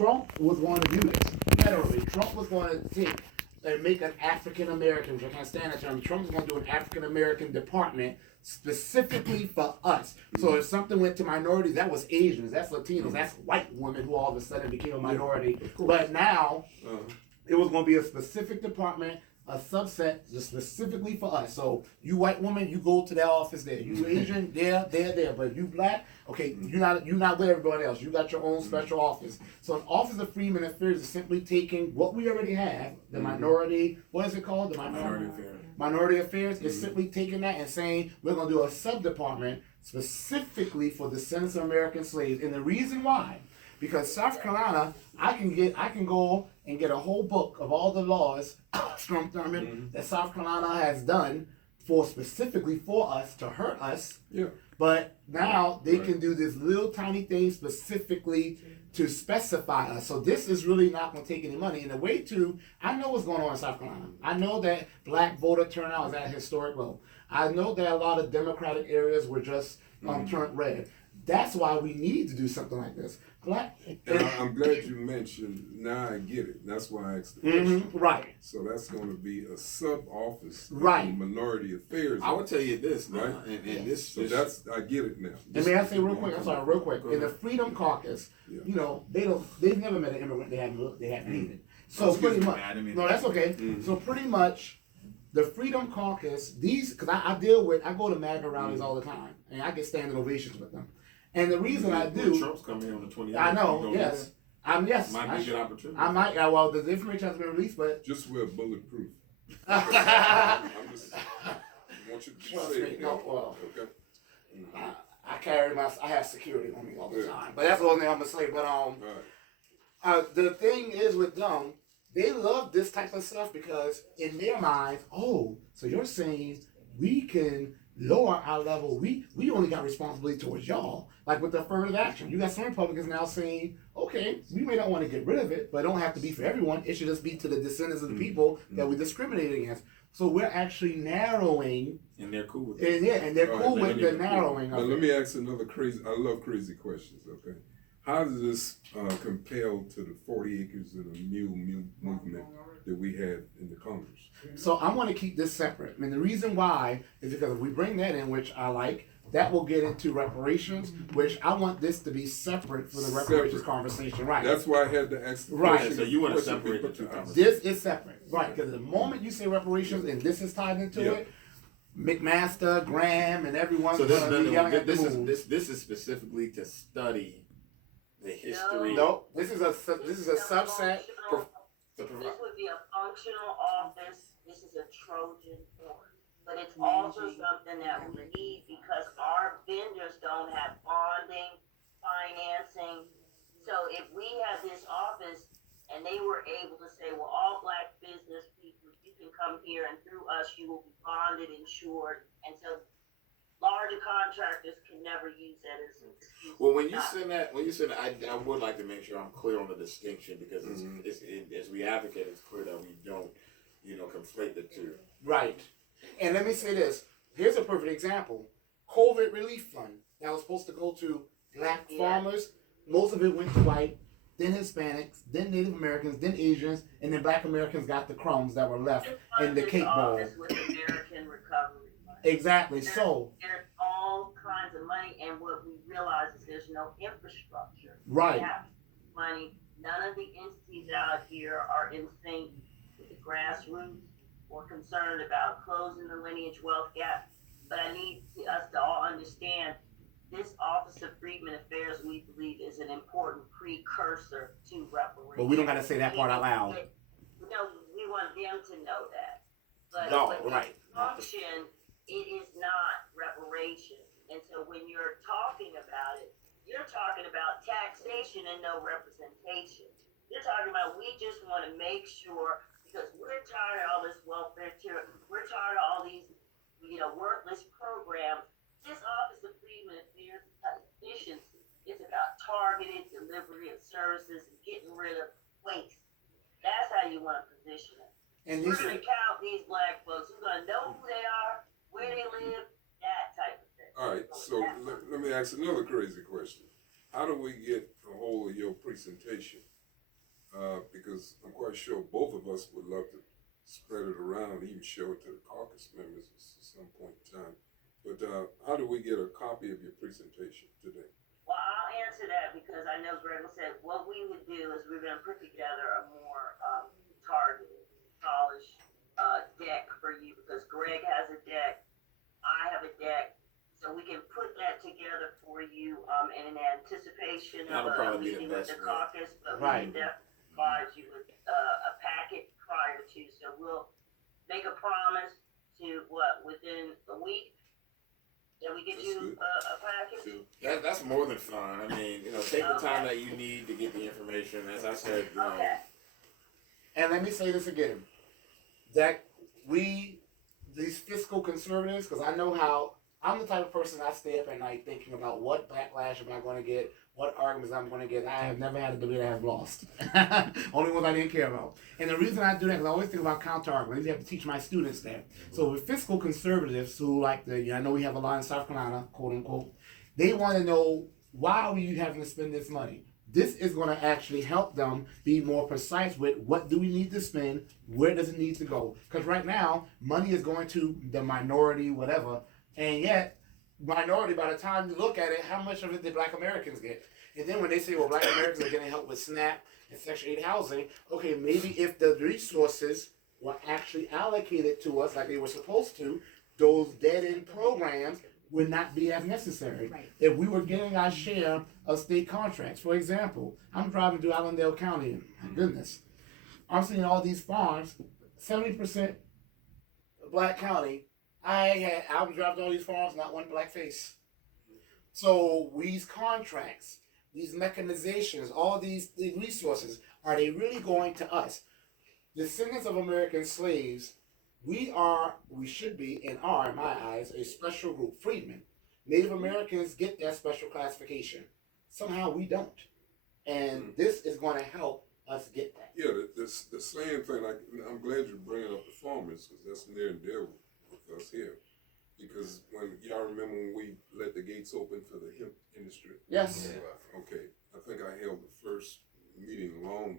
Trump was going to do this. Literally, Trump was going to take and make an African American, which I can't stand that term. Trump was going to do an African American department specifically for us. So if something went to minorities, that was Asians, that's Latinos, that's white women who all of a sudden became a minority. But now it was going to be a specific department, a subset just specifically for us. So you white woman, you go to that office there. You Asian, there. But you black, okay, you're not with everybody else. You got your own special office. So an Office of Freedmen Affairs is simply taking what we already have, the minority, what is it called? The Minority Affairs is simply taking that and saying we're going to do a sub-department specifically for descendants of American slaves. And the reason why, because South Carolina, I can go and get a whole book of all the laws that South Carolina has done for specifically for us to hurt us. Yeah. But now they can do this little tiny thing specifically to specify us. So this is really not going to take any money. And the way to, I know what's going on in South Carolina. I know that black voter turnout is at a historic low. I know that a lot of Democratic areas were just turned red. That's why we need to do something like this. I'm glad you mentioned, now I get it. That's why I asked the question. Right. So that's going to be a sub-office right. Minority Affairs. I will tell you this, right? And this, so that's, I get it now. And may I say real quick, real quick. In the Freedom Caucus, you know, they've never met an immigrant they haven't hated. So pretty much, no, that's okay. So pretty much, the Freedom Caucus, because I go to MAGA rallies all the time, and I get standing ovations with them. And the reason I do, Trump's coming here on the 28th. I know, yes. Yes. Might be a good opportunity. I might, well, the information hasn't been released, but. Just wear bulletproof. I'm just, I want you to Trust say me, it. no, well, okay. I have security on me all the time. But that's the only thing I'm going to say. But, the thing is with them, they love this type of stuff because in their minds, oh, so you're saying we can lower our level. We only got responsibility towards y'all. Like with the affirmative action. You got some Republicans now saying, okay, we may not want to get rid of it, but it don't have to be for everyone. It should just be to the descendants of the people that we discriminate against. So we're actually narrowing. And they're cool with it. And they're cool with the narrowing of it. Let me ask another crazy, I love crazy questions, okay? How does this compare to the 40 acres of the mule movement that we had in the Congress? So I want to keep this separate. I mean, the reason why is because if we bring that in, which I like, that will get into reparations, which I want this to be separate from the reparations conversation, right? That's why I had to ask the right. question. So you want to separate the two conversations. This is separate, right? Because the moment you say reparations and this is tied into it, McMaster, Graham, and everyone's so going to be yelling at the moon. This is specifically to study the history. No, this is a subset. This would be a functional office. This is a Trojan horse. But it's also something that we need because our vendors don't have bonding, financing. So if we have this office and they were able to say, well, all black business people, you can come here and through us you will be bonded, insured. And so larger contractors can never use that as an excuse. Well, when you said that, I would like to make sure I'm clear on the distinction because as we advocate, it's clear that we don't, conflate the two. Right. And let me say this. Here's a perfect example. COVID relief fund that was supposed to go to black farmers. Most of it went to white, then Hispanics, then Native Americans, then Asians, and then black Americans got the crumbs that were left in the cake bowl. With American Recovery Fund. Exactly. There's all kinds of money, and what we realize is there's no infrastructure. Right. We have money. None of the entities out here are in sync with the grassroots or concerned about closing the lineage wealth gap. But I need us to all understand this Office of Freedmen Affairs, we believe, is an important precursor to reparations. But we don't got to say that part out loud. No, we want them to know that. But right. Function, it is not reparations. And so when you're talking about it, you're talking about taxation and no representation. You're talking about we just want to make sure, because we're tired of all this welfare tier, we're tired of all these, worthless programs. This Office of Freedmen Affairs is about efficiency. It's about targeted delivery of services and getting rid of waste. That's how you want to position it. And we're going to count these black folks. We're going to know who they are, where they live, that type of thing. All right, so let me ask another crazy question. How do we get a hold of your presentation because I'm quite sure both of us would love to spread it around, even show it to the caucus members at some point in time. But how do we get a copy of your presentation today? Well, I'll answer that because I know Greg said what we would do is we're going to put together a more targeted, polished deck for you because Greg has a deck, I have a deck, so we can put that together for you in anticipation That'll of a probably be the meeting with best the way. caucus, but Right. we can definitely provide you with a packet prior to. So we'll make a promise to within a week that we get That's you good. a package. Sure. That's more than fine. I mean, take the time that you need to get the information. As I said, Okay. And let me say this again, that these fiscal conservatives, because I know how, I'm the type of person I stay up at night thinking about what backlash am I going to get, what arguments I'm going to get. I have never had a debate I have lost. Only ones I didn't care about. And the reason I do that is I always think about counter arguments. I have to teach my students that. So with fiscal conservatives who like I know we have a lot in South Carolina, quote unquote, they want to know, why are you having to spend this money? This is going to actually help them be more precise with what do we need to spend, where does it need to go? Because right now, money is going to the minority, whatever, and yet, minority, by the time you look at it, how much of it did Black Americans get? And then when they say, well, Black Americans are getting help with SNAP and Section 8 housing, okay, maybe if the resources were actually allocated to us like they were supposed to, those dead-end programs would not be as necessary. Right. If we were getting our share of state contracts. For example, I'm driving through Allendale County, and my goodness, I'm seeing all these farms, 70% Black county. I'm driving all these farms, not one black face. So these contracts, these mechanizations, all these resources, are they really going to us? Descendants of American slaves, we should be, and are, in my eyes, a special group. Freedmen. Native Americans get that special classification. Somehow we don't. And this is going to help us get that. Yeah, the same thing. I'm glad you're bringing up the farmers because that's near and dear with us here. Because when y'all remember when we let the gates open for the hemp industry? Yes. Okay, I think I held the first meeting alone